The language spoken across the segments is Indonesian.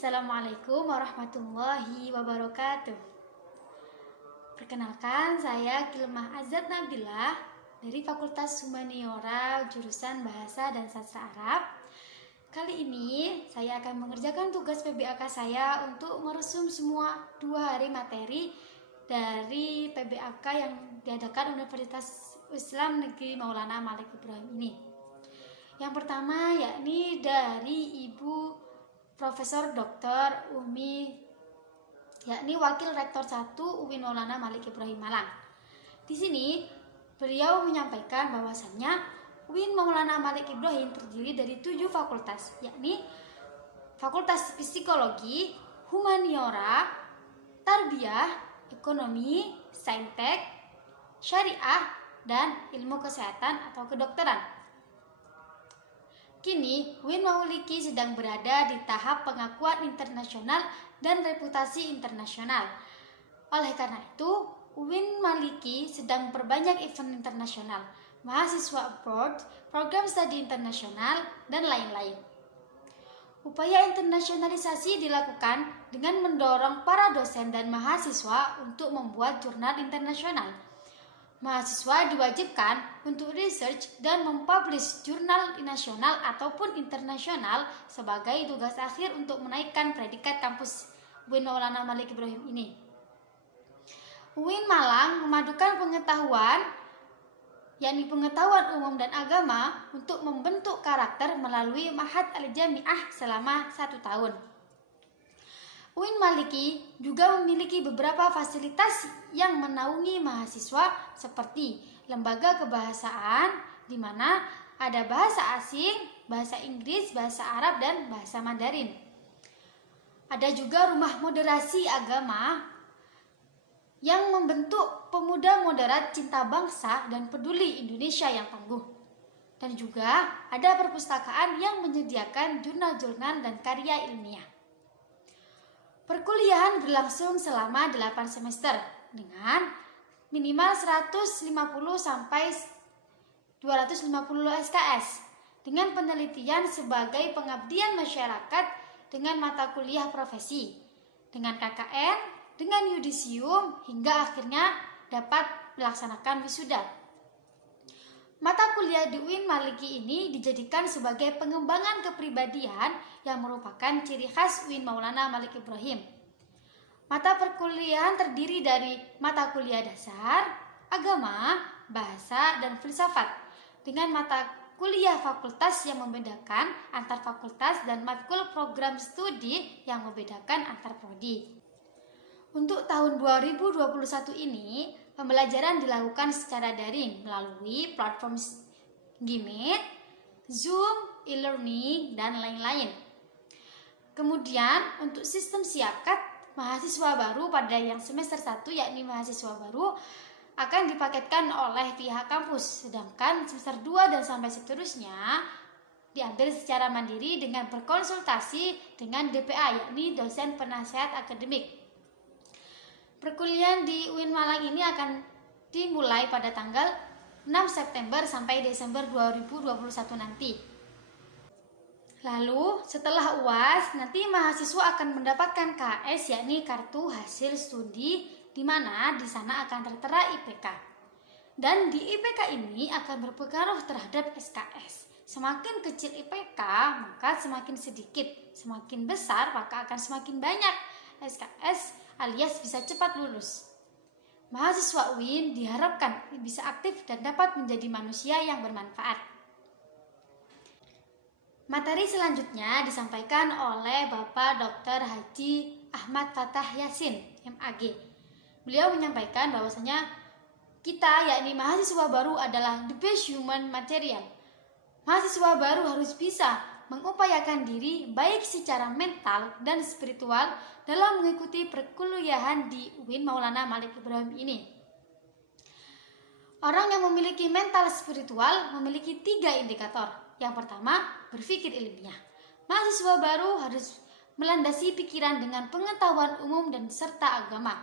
Assalamualaikum warahmatullahi wabarakatuh. Perkenalkan, saya Kilmah Azad Nabilah dari Fakultas Humaniora jurusan Bahasa dan Sastra Arab. Kali ini saya akan mengerjakan tugas PBAK saya untuk meresum semua 2 hari materi dari PBAK yang diadakan Universitas Islam Negeri Maulana Malik Ibrahim ini. Yang pertama yakni dari Ibu Profesor Dr. Umi, yakni Wakil Rektor 1 UIN Maulana Malik Ibrahim Malang. Di sini beliau menyampaikan bahwasannya UIN Maulana Malik Ibrahim terdiri dari 7 fakultas, yakni Fakultas Psikologi, Humaniora, Tarbiyah, Ekonomi, Saintek, Syariah, dan Ilmu Kesehatan atau Kedokteran. Kini, UIN Maliki sedang berada di tahap pengakuan internasional dan reputasi internasional. Oleh karena itu, UIN Maliki sedang memperbanyak event internasional, mahasiswa abroad, program studi internasional, dan lain-lain. Upaya internasionalisasi dilakukan dengan mendorong para dosen dan mahasiswa untuk membuat jurnal internasional. Mahasiswa diwajibkan untuk research dan mempublish jurnal nasional ataupun internasional sebagai tugas akhir untuk menaikkan predikat kampus UIN Maulana Malik Ibrahim ini. UIN Malang memadukan pengetahuan, yakni pengetahuan umum dan agama, untuk membentuk karakter melalui Ma'had Al-Jami'ah selama 1 tahun. UIN Maliki juga memiliki beberapa fasilitas yang menaungi mahasiswa seperti lembaga kebahasaan di mana ada bahasa asing, bahasa Inggris, bahasa Arab, dan bahasa Mandarin. Ada juga rumah moderasi agama yang membentuk pemuda moderat cinta bangsa dan peduli Indonesia yang tangguh. Dan juga ada perpustakaan yang menyediakan jurnal-jurnal dan karya ilmiah. Perkuliahan berlangsung selama 8 semester dengan minimal 150 sampai 250 SKS dengan penelitian sebagai pengabdian masyarakat dengan mata kuliah profesi, dengan KKN, dengan yudisium hingga akhirnya dapat melaksanakan wisuda. Mata kuliah di UIN Maliki ini dijadikan sebagai pengembangan kepribadian yang merupakan ciri khas UIN Maulana Malik Ibrahim. Mata perkuliahan terdiri dari mata kuliah dasar, agama, bahasa, dan filsafat, dengan mata kuliah fakultas yang membedakan antar fakultas dan matkul program studi yang membedakan antar prodi. Untuk tahun 2021 ini, pembelajaran dilakukan secara daring melalui platform Gmeet, Zoom, e-learning, dan lain-lain. Kemudian, untuk sistem siakat, mahasiswa baru pada yang semester 1, yakni mahasiswa baru, akan dipaketkan oleh pihak kampus, sedangkan semester 2 dan sampai seterusnya diambil secara mandiri dengan berkonsultasi dengan DPA, yakni dosen penasihat akademik. Perkuliahan di UIN Malang ini akan dimulai pada tanggal 6 September sampai Desember 2021 nanti. Lalu setelah UAS, nanti mahasiswa akan mendapatkan KS, yakni kartu hasil studi, di mana di sana akan tertera IPK. Dan di IPK ini akan berpengaruh terhadap SKS. Semakin kecil IPK, maka semakin sedikit. Semakin besar, maka akan semakin banyak SKS alias bisa cepat lulus. Mahasiswa UIN diharapkan bisa aktif dan dapat menjadi manusia yang bermanfaat. Materi selanjutnya disampaikan oleh Bapak Dr. Haji Ahmad Fathah Yasin, MAG. Beliau menyampaikan bahwasanya kita, yakni mahasiswa baru, adalah the best human material. Mahasiswa baru harus bisa mengupayakan diri baik secara mental dan spiritual dalam mengikuti perkuliahan di UIN Maulana Malik Ibrahim ini. Orang yang memiliki mental spiritual memiliki 3 indikator. Yang pertama, berpikir ilmiah. Mahasiswa baru harus melandasi pikiran dengan pengetahuan umum dan serta agama.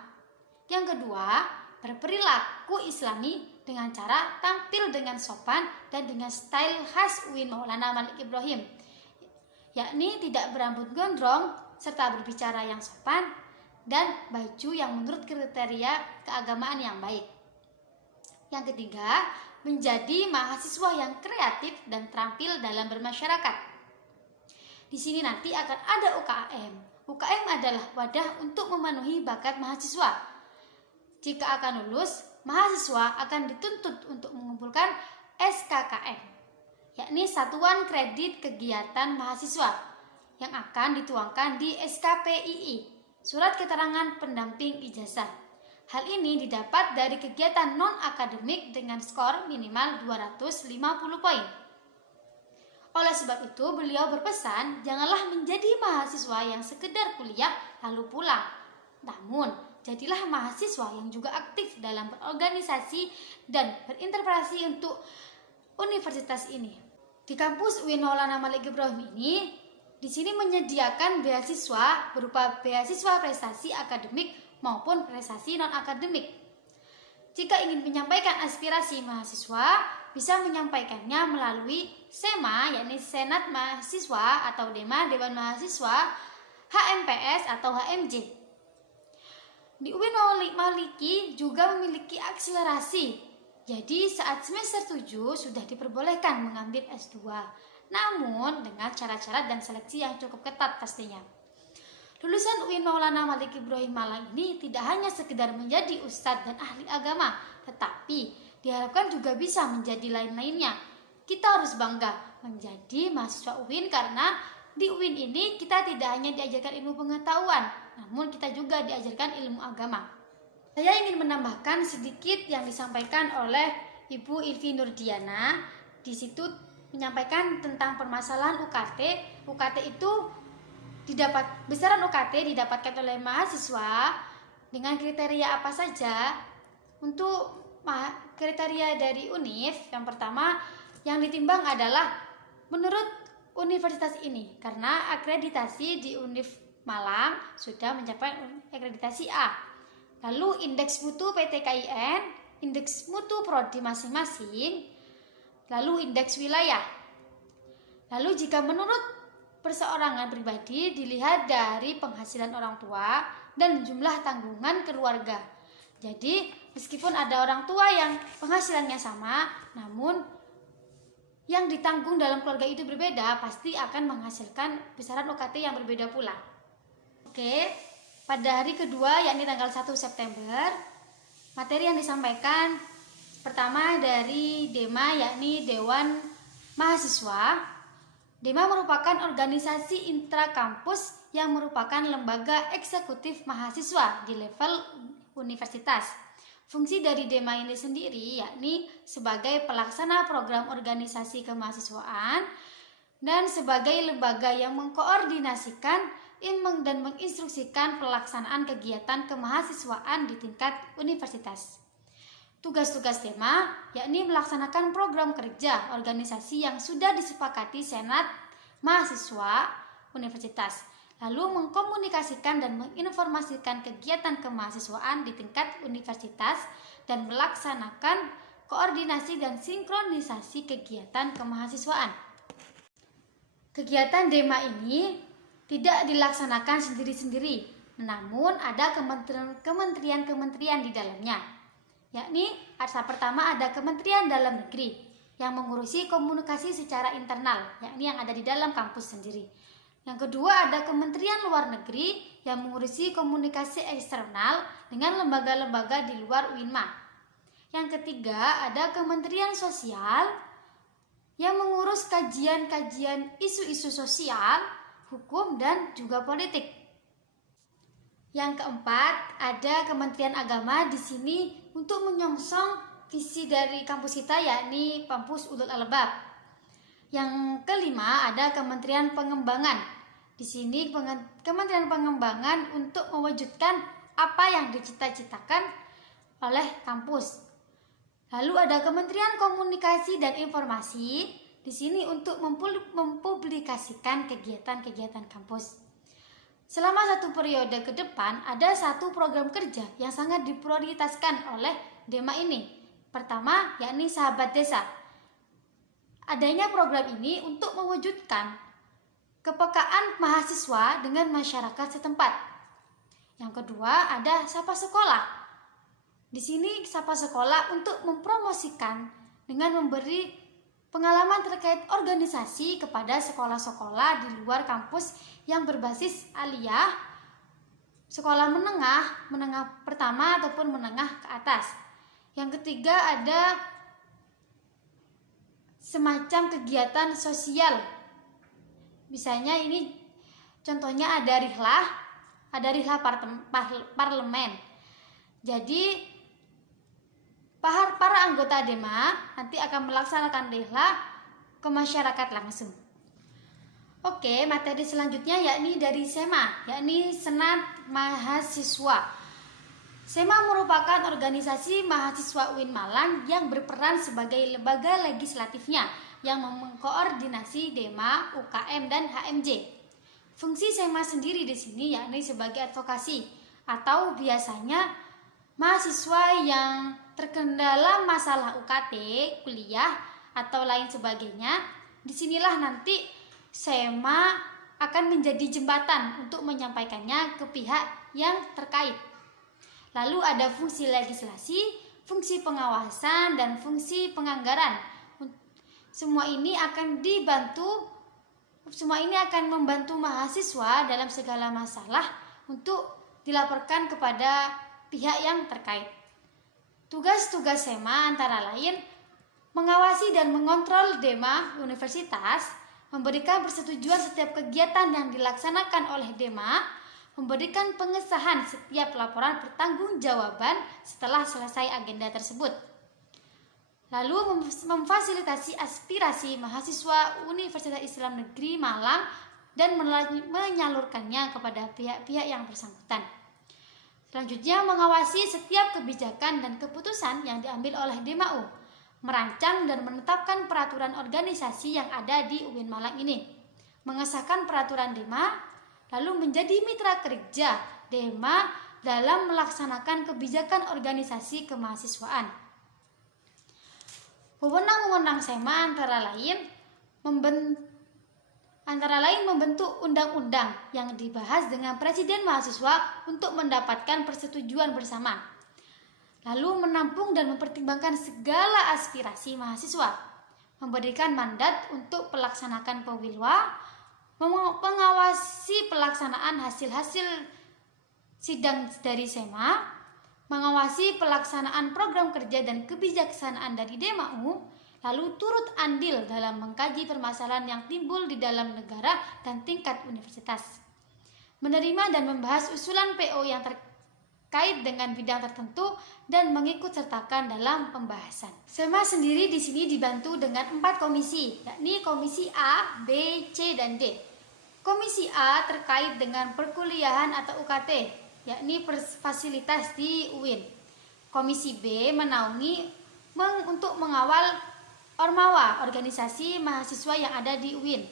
Yang kedua, berperilaku islami dengan cara tampil dengan sopan dan dengan style khas UIN Maulana Malik Ibrahim, yakni tidak berambut gondrong, serta berbicara yang sopan, dan baju yang menurut kriteria keagamaan yang baik. Yang ketiga, menjadi mahasiswa yang kreatif dan terampil dalam bermasyarakat. Di sini nanti akan ada UKM. UKM adalah wadah untuk memenuhi bakat mahasiswa. Jika akan lulus, mahasiswa akan dituntut untuk mengumpulkan SKKM, yakni Satuan Kredit Kegiatan Mahasiswa, yang akan dituangkan di SKPII, Surat Keterangan Pendamping Ijazah. Hal ini didapat dari kegiatan non-akademik dengan skor minimal 250 poin. Oleh sebab itu, beliau berpesan, janganlah menjadi mahasiswa yang sekedar kuliah lalu pulang. Namun, jadilah mahasiswa yang juga aktif dalam berorganisasi dan berinterpretasi untuk universitas ini. Di kampus UIN Maulana Malik Ibrahim ini, di sini menyediakan beasiswa berupa beasiswa prestasi akademik maupun prestasi non-akademik. Jika ingin menyampaikan aspirasi mahasiswa, bisa menyampaikannya melalui SEMA, yakni Senat Mahasiswa, atau DEMA, Dewan Mahasiswa, HMPS atau HMJ. Di UIN Maliki juga memiliki akselerasi. Jadi saat semester 7 sudah diperbolehkan mengambil S2. Namun dengan syarat-syarat dan seleksi yang cukup ketat pastinya. Lulusan UIN Maulana Malik Ibrahim Malang ini tidak hanya sekedar menjadi ustadz dan ahli agama, tetapi diharapkan juga bisa menjadi lain-lainnya. Kita harus bangga menjadi mahasiswa UIN karena di UIN ini kita tidak hanya diajarkan ilmu pengetahuan, namun kita juga diajarkan ilmu agama. Saya ingin menambahkan sedikit yang disampaikan oleh Ibu Ilvi Nurdiana. Di situ menyampaikan tentang permasalahan UKT. UKT itu besaran UKT didapatkan oleh mahasiswa dengan kriteria apa saja. Untuk kriteria dari UNIF, yang pertama yang ditimbang adalah menurut universitas ini, karena akreditasi di UNIF Malang sudah mencapai akreditasi A. Lalu indeks mutu PTKIN, indeks mutu prodi masing-masing, lalu indeks wilayah. Lalu jika menurut perseorangan pribadi dilihat dari penghasilan orang tua dan jumlah tanggungan keluarga. Jadi meskipun ada orang tua yang penghasilannya sama, namun yang ditanggung dalam keluarga itu berbeda, pasti akan menghasilkan besaran UKT yang berbeda pula. Oke, pada hari kedua yakni tanggal 1 September, materi yang disampaikan pertama dari DEMA, yakni Dewan Mahasiswa. DEMA merupakan organisasi intrakampus yang merupakan lembaga eksekutif mahasiswa di level universitas. Fungsi dari DEMA ini sendiri yakni sebagai pelaksana program organisasi kemahasiswaan dan sebagai lembaga yang mengkoordinasikan dan menginstruksikan pelaksanaan kegiatan kemahasiswaan di tingkat universitas. Tugas-tugas DEMA yakni melaksanakan program kerja organisasi yang sudah disepakati Senat Mahasiswa Universitas, lalu mengkomunikasikan dan menginformasikan kegiatan kemahasiswaan di tingkat universitas dan melaksanakan koordinasi dan sinkronisasi kegiatan kemahasiswaan. Kegiatan DEMA ini tidak dilaksanakan sendiri-sendiri, namun ada kementerian-kementerian di dalamnya. Yakni pertama ada Kementerian Dalam Negeri yang mengurusi komunikasi secara internal, yakni yang ada di dalam kampus sendiri. Yang kedua ada Kementerian Luar Negeri yang mengurusi komunikasi eksternal dengan lembaga-lembaga di luar UINMA. Yang ketiga ada Kementerian Sosial yang mengurus kajian-kajian isu-isu sosial, hukum, dan juga politik. Yang keempat ada Kementerian Agama di sini untuk menyongsong visi dari kampus kita, yakni Kampus Ulul Albab. Yang kelima ada Kementerian Pengembangan. Di sini Kementerian Pengembangan untuk mewujudkan apa yang dicita-citakan oleh kampus. Lalu ada Kementerian Komunikasi dan Informasi di sini untuk mempublikasikan kegiatan-kegiatan kampus. Selama satu periode ke depan ada satu program kerja yang sangat diprioritaskan oleh DEMA ini. Pertama yakni Sahabat Desa. Adanya program ini untuk mewujudkan kepekaan mahasiswa dengan masyarakat setempat. Yang kedua ada sapa sekolah. Di sini sapa sekolah untuk mempromosikan dengan memberi pengalaman terkait organisasi kepada sekolah-sekolah di luar kampus yang berbasis aliyah, sekolah menengah, menengah pertama ataupun menengah ke atas. Yang ketiga ada semacam kegiatan sosial. Misalnya ini contohnya ada rihlah parlemen. Jadi para anggota DEMA nanti akan melaksanakan rihlah ke masyarakat langsung. Oke, materi selanjutnya yakni dari SEMA, yakni Senat Mahasiswa. SEMA merupakan organisasi mahasiswa UIN Malang yang berperan sebagai lembaga legislatifnya yang mengkoordinasi DEMA, UKM, dan HMJ. Fungsi SEMA sendiri di sini yakni sebagai advokasi atau biasanya mahasiswa yang terkendala masalah UKT, kuliah, atau lain sebagainya. Disinilah nanti SEMA akan menjadi jembatan untuk menyampaikannya ke pihak yang terkait. Lalu ada fungsi legislasi, fungsi pengawasan, dan fungsi penganggaran. Semua ini akan membantu mahasiswa dalam segala masalah untuk dilaporkan kepada pihak yang terkait. Tugas-tugas SEMA antara lain mengawasi dan mengontrol DEMA universitas, memberikan persetujuan setiap kegiatan yang dilaksanakan oleh DEMA, memberikan pengesahan setiap laporan pertanggungjawaban setelah selesai agenda tersebut. Lalu memfasilitasi aspirasi mahasiswa Universitas Islam Negeri Malang dan menyalurkannya kepada pihak-pihak yang bersangkutan. Selanjutnya mengawasi setiap kebijakan dan keputusan yang diambil oleh DEMAU, merancang dan menetapkan peraturan organisasi yang ada di UIN Malang ini, mengesahkan peraturan DEMA, lalu menjadi mitra kerja DEMA dalam melaksanakan kebijakan organisasi kemahasiswaan. Wewenang-wewenang SEMA antara lain membentuk undang-undang yang dibahas dengan presiden mahasiswa untuk mendapatkan persetujuan bersama. Lalu menampung dan mempertimbangkan segala aspirasi mahasiswa, memberikan mandat untuk pelaksanakan pewilwa, mengawasi pelaksanaan hasil-hasil sidang dari SEMA, mengawasi pelaksanaan program kerja dan kebijaksanaan dari DEMAU, lalu turut andil dalam mengkaji permasalahan yang timbul di dalam negara dan tingkat universitas, menerima dan membahas usulan PO yang terkait dengan bidang tertentu dan mengikut sertakan dalam pembahasan. SEMA sendiri di sini dibantu dengan 4 komisi, yakni komisi A, B, C, dan D. Komisi A terkait dengan perkuliahan atau UKT, yakni fasilitas di UIN. Komisi B menaungi untuk mengawal Ormawa, organisasi mahasiswa yang ada di UIN.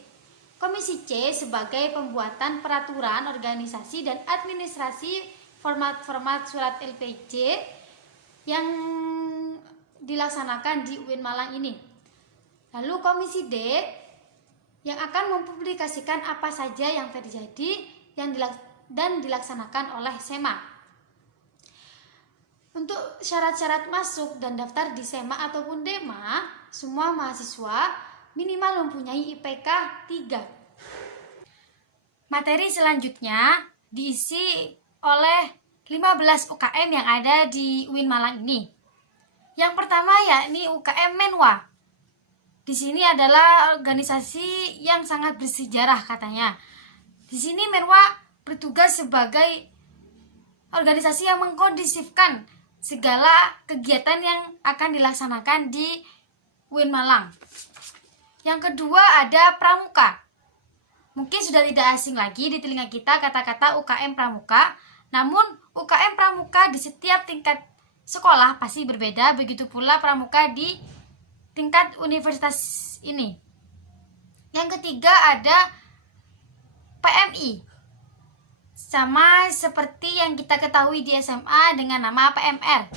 Komisi C sebagai pembuatan peraturan organisasi dan administrasi format-format surat LPJ yang dilaksanakan di UIN Malang ini. Lalu komisi D yang akan mempublikasikan apa saja yang terjadi dan dilaksanakan oleh SEMA. Untuk syarat-syarat masuk dan daftar di SEMA ataupun DEMA, semua mahasiswa minimal mempunyai IPK 3. Materi selanjutnya diisi oleh 15 UKM yang ada di UIN Malang ini. Yang pertama yakni UKM Menwa. Di sini adalah organisasi yang sangat bersejarah katanya. Di sini Menwa bertugas sebagai organisasi yang mengkondisifkan segala kegiatan yang akan dilaksanakan di UIN Malang. Yang kedua ada Pramuka. Mungkin sudah tidak asing lagi di telinga kita kata-kata UKM Pramuka. Namun UKM Pramuka di setiap tingkat sekolah pasti berbeda. Begitu pula Pramuka di tingkat universitas ini. Yang ketiga ada PMI. Sama seperti yang kita ketahui di SMA dengan nama PMR,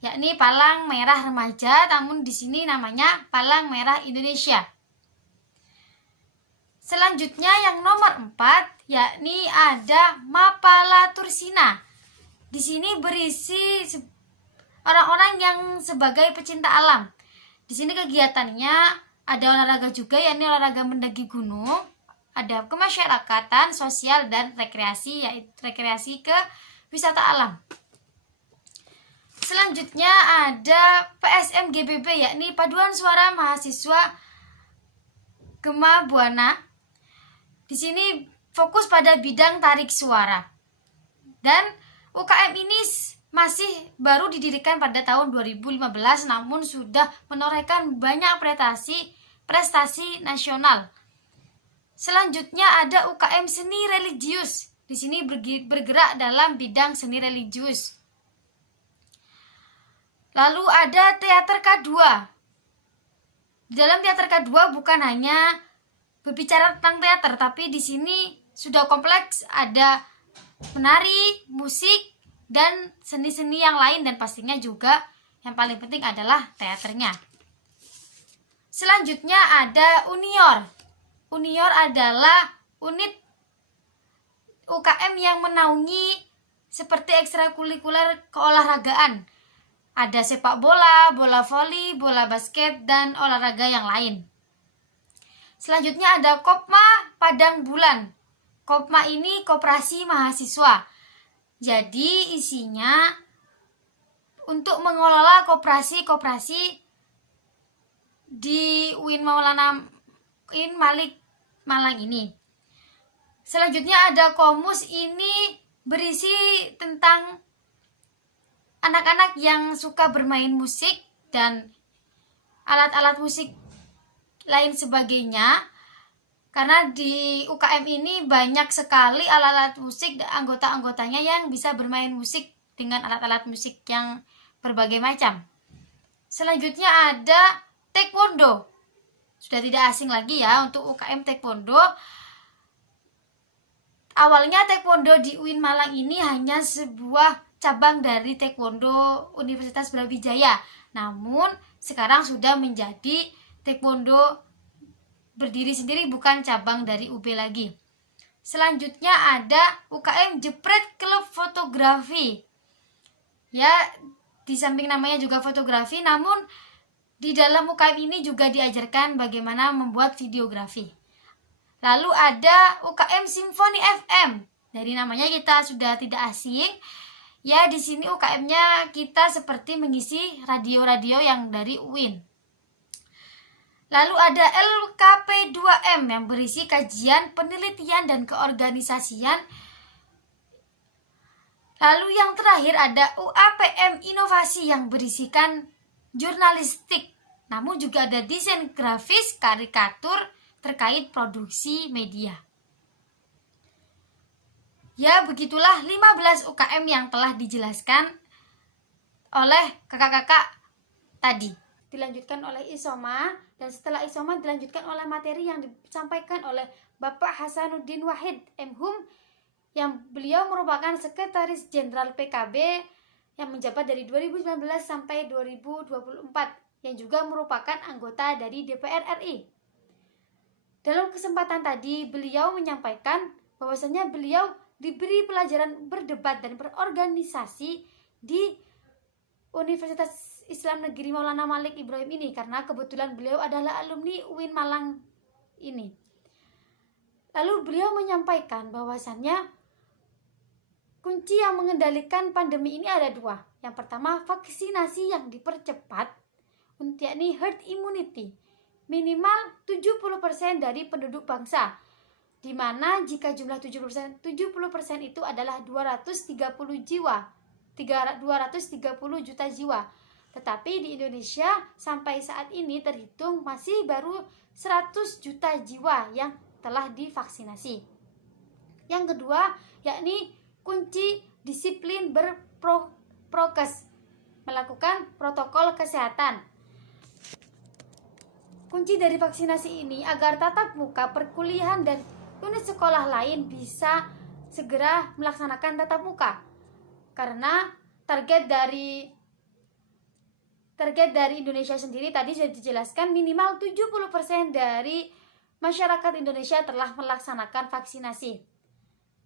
yakni Palang Merah Remaja, namun di sini namanya Palang Merah Indonesia. Selanjutnya yang nomor 4 yakni ada Mapala Tursina. Di sini berisi orang-orang yang sebagai pecinta alam. Di sini kegiatannya ada olahraga juga, yakni olahraga mendaki gunung, ada kemasyarakatan, sosial, dan rekreasi, yaitu rekreasi ke wisata alam. Selanjutnya ada PSMGBB, yakni Paduan Suara Mahasiswa Gema Buana. Di sini fokus pada bidang tarik suara. Dan UKM ini masih baru didirikan pada tahun 2015, namun sudah menorehkan banyak prestasi nasional. Selanjutnya ada UKM Seni Religius. Di sini bergerak dalam bidang seni religius. Lalu ada Teater K2. Di dalam Teater K2 bukan hanya berbicara tentang teater, tapi di sini sudah kompleks, ada menari, musik, dan seni-seni yang lain, dan pastinya juga yang paling penting adalah teaternya. Selanjutnya ada Unior. Unior adalah unit UKM yang menaungi seperti ekstrakurikuler keolahragaan. Ada sepak bola, bola voli, bola basket, dan olahraga yang lain. Selanjutnya ada Kopma Padang Bulan. Kopma ini koperasi mahasiswa. Jadi isinya untuk mengelola koperasi-koperasi di UIN Malik Malang ini. Selanjutnya ada Komus, ini berisi tentang anak-anak yang suka bermain musik dan alat-alat musik lain sebagainya. Karena di UKM ini banyak sekali alat-alat musik dan anggota-anggotanya yang bisa bermain musik dengan alat-alat musik yang berbagai macam. Selanjutnya ada Taekwondo. Sudah tidak asing lagi ya untuk UKM Taekwondo. Awalnya Taekwondo di UIN Malang ini hanya sebuah cabang dari Taekwondo Universitas Brawijaya. Namun sekarang sudah menjadi Taekwondo berdiri sendiri, bukan cabang dari UB lagi. Selanjutnya ada UKM Jepret Klub Fotografi. Ya, di samping namanya juga fotografi, namun di dalam UKM ini juga diajarkan bagaimana membuat videografi. Lalu ada UKM Simfoni FM. Dari namanya kita sudah tidak asing. Ya, di sini UKM-nya kita seperti mengisi radio-radio yang dari UIN. Lalu ada LKP2M yang berisi kajian, penelitian, dan keorganisasian. Lalu yang terakhir ada UAPM Inovasi yang berisikan jurnalistik. Namun juga ada desain grafis, karikatur terkait produksi media. Ya, begitulah 15 UKM yang telah dijelaskan oleh kakak-kakak tadi. Dilanjutkan oleh Isoma, dan setelah Isoma dilanjutkan oleh materi yang disampaikan oleh Bapak Hasanuddin Wahid MHum, yang beliau merupakan Sekretaris Jenderal PKB yang menjabat dari 2019 sampai 2024, yang juga merupakan anggota dari DPR RI. Dalam kesempatan tadi beliau menyampaikan bahwasanya beliau diberi pelajaran berdebat dan berorganisasi di Universitas Islam Negeri Maulana Malik Ibrahim ini, karena kebetulan beliau adalah alumni UIN Malang ini. Lalu beliau menyampaikan bahwasannya kunci yang mengendalikan pandemi ini ada dua. Yang pertama, vaksinasi yang dipercepat, yakni herd immunity, minimal 70% dari penduduk bangsa, di mana jika jumlah 70% itu adalah 230 juta jiwa. Tetapi di Indonesia sampai saat ini terhitung masih baru 100 juta jiwa yang telah divaksinasi. Yang kedua, yakni kunci disiplin berprokes, melakukan protokol kesehatan. Kunci dari vaksinasi ini agar tatap muka, perkuliahan, dan unit sekolah lain bisa segera melaksanakan tatap muka. Karena target dari Indonesia sendiri tadi sudah dijelaskan, minimal 70% dari masyarakat Indonesia telah melaksanakan vaksinasi.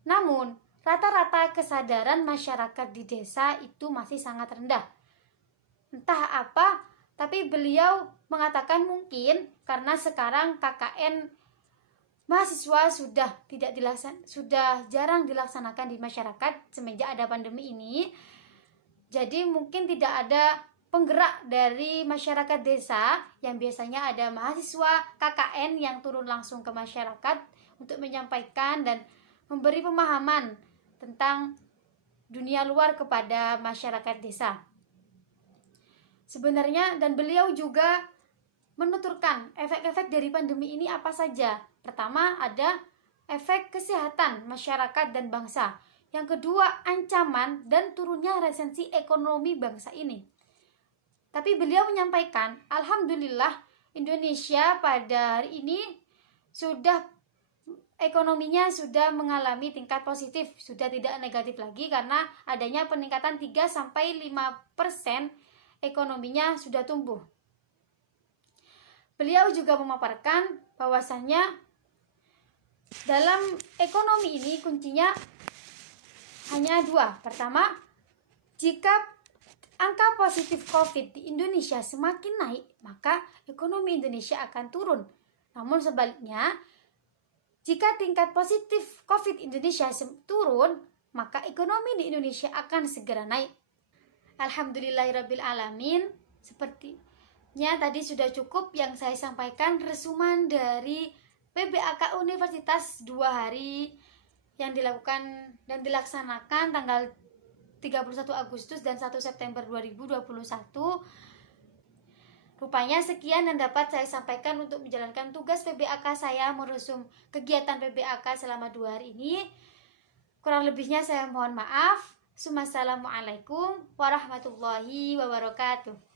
Namun, rata-rata kesadaran masyarakat di desa itu masih sangat rendah. Entah apa, tapi beliau mengatakan mungkin karena sekarang KKN mahasiswa sudah jarang dilaksanakan di masyarakat semenjak ada pandemi ini. Jadi mungkin tidak ada penggerak dari masyarakat desa yang biasanya ada mahasiswa KKN yang turun langsung ke masyarakat untuk menyampaikan dan memberi pemahaman tentang dunia luar kepada masyarakat desa. Sebenarnya, dan beliau juga menuturkan efek-efek dari pandemi ini apa saja. Pertama, ada efek kesehatan masyarakat dan bangsa. Yang kedua, ancaman dan turunnya esensi ekonomi bangsa ini. Tapi beliau menyampaikan, alhamdulillah Indonesia pada hari ini ekonominya sudah mengalami tingkat positif, sudah tidak negatif lagi karena adanya peningkatan 3-5% ekonominya sudah tumbuh. Beliau juga memaparkan bahwasannya dalam ekonomi ini kuncinya hanya dua. Pertama, jika angka positif COVID di Indonesia semakin naik, maka ekonomi Indonesia akan turun. Namun sebaliknya, jika tingkat positif COVID Indonesia turun, maka ekonomi di Indonesia akan segera naik. Alhamdulillahirabbil alamin. Sepertinya tadi sudah cukup yang saya sampaikan resuman dari PBAK Universitas 2 hari yang dilakukan dan dilaksanakan tanggal 31 Agustus dan 1 September 2021. Rupanya sekian yang dapat saya sampaikan untuk menjalankan tugas PBAK saya meresum kegiatan PBAK selama 2 hari ini. Kurang lebihnya saya mohon maaf. Assalamualaikum warahmatullahi wabarakatuh.